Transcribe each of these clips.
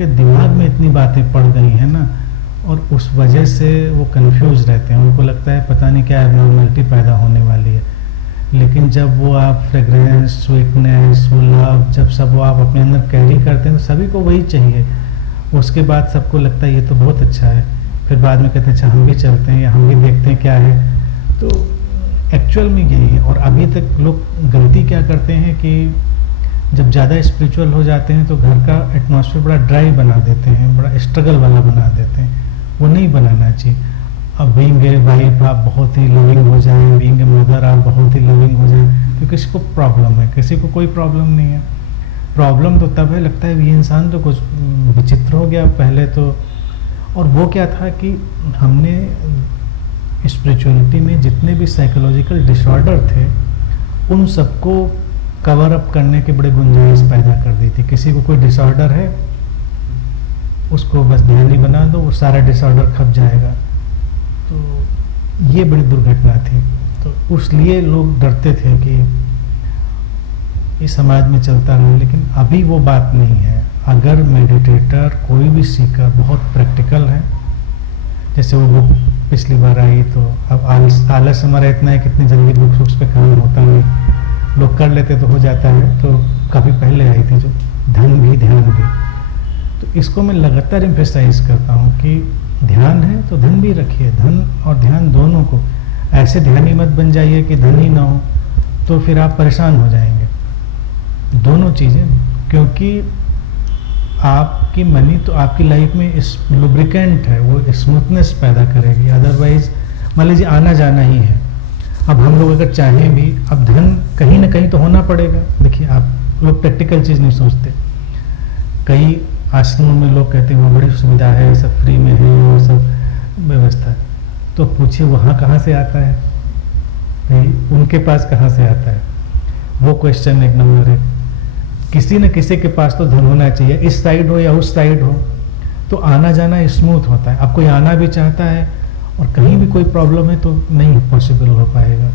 के दिमाग में इतनी बातें पड़ गई हैं ना, और उस वजह से वो कंफ्यूज रहते हैं। उनको लगता है पता नहीं क्या एबनॉर्मलिटी पैदा होने वाली है। लेकिन जब वो आप फ्रेग्रेंस, स्वीटनेस, वो लव, जब सब वो आप अपने अंदर कैरी करते हैं तो सभी को वही चाहिए। उसके बाद सबको लगता है ये तो बहुत अच्छा है, फिर बाद में कहते हैं अच्छा हम भी चलते हैं या हम भी देखते हैं क्या है। तो एक्चुअल में यही है। और अभी तक लोग गलती क्या करते हैं कि जब ज़्यादा स्पिरिचुअल हो जाते हैं तो घर का एटमॉस्फेयर बड़ा ड्राई बना देते हैं, बड़ा स्ट्रगल वाला बना देते हैं। वो नहीं बनाना चाहिए। अब बीइंग ए वाइफ आप बहुत ही लविंग हो जाएं, बीइंग ए मदर आप बहुत ही लविंग हो जाएं, तो किसी को प्रॉब्लम है? किसी को कोई प्रॉब्लम नहीं है। प्रॉब्लम तो तब है, लगता है ये इंसान तो कुछ विचित्र हो गया पहले तो। और वो क्या था कि हमने स्पिरिचुअलिटी में जितने भी साइकोलॉजिकल डिसऑर्डर थे उन सबको कवर अप करने के बड़े गुंजाइश पैदा कर दी थी। किसी को कोई डिसऑर्डर है, उसको बस ध्यान ही बना दो, वो सारा डिसऑर्डर खप जाएगा। तो ये बड़ी दुर्घटना थी। तो उसलिए लोग डरते थे कि इस समाज में चलता रहे। लेकिन अभी वो बात नहीं है। अगर मेडिटेटर, कोई भी सीकर बहुत प्रैक्टिकल है, जैसे वो बुक पिछली बार आई, तो अब आलस हमारा इतना है कि इतनी जल्दी बुक्स पे काम होता नहीं, लोग कर लेते तो हो जाता है। तो काफ़ी पहले आई थी जो धन भी ध्यान भी, तो इसको मैं लगातार एम्फेसाइज करता हूँ कि ध्यान है तो धन भी रखिए। धन और ध्यान दोनों को, ऐसे ध्यानी मत बन जाइए कि धन ही ना हो, तो फिर आप परेशान हो जाएंगे। दोनों चीज़ें, क्योंकि आपकी मनी तो आपकी लाइफ में इस लुब्रिकेंट है, वो स्मूथनेस पैदा करेगी। अदरवाइज मान लीजिए आना जाना ही है। अब हम लोग अगर चाहें भी, अब धन कहीं ना कहीं तो होना पड़ेगा। देखिए आप लोग प्रैक्टिकल चीज़ नहीं सोचते। कई आश्रमों में लोग कहते हैं वहाँ बड़ी सुविधा है, सब फ्री में है और सब व्यवस्था है। तो पूछिए वहाँ कहाँ से आता है भाई, उनके पास कहाँ से आता है? वो क्वेश्चन एक नंबर है। किसी न किसी के पास तो धन होना चाहिए, इस साइड हो या उस साइड हो, तो आना जाना स्मूथ होता है। अब कोई आना भी चाहता है और कहीं भी कोई प्रॉब्लम है तो नहीं पॉसिबल हो पाएगा।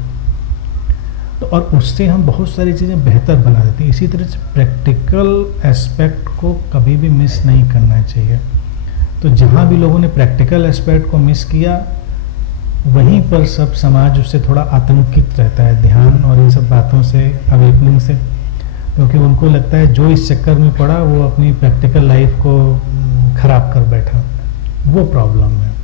तो और उससे हम बहुत सारी चीज़ें बेहतर बना देते हैं। इसी तरह से प्रैक्टिकल एस्पेक्ट को कभी भी मिस नहीं करना चाहिए। तो जहाँ भी लोगों ने प्रैक्टिकल एस्पेक्ट को मिस किया, वहीं पर सब समाज उससे थोड़ा आतंकित रहता है, ध्यान और इन सब बातों से, अवेकनिंग से। क्योंकि उनको लगता है जो इस चक्कर में पड़ा वो अपनी प्रैक्टिकल लाइफ को खराब कर बैठा। वो प्रॉब्लम है।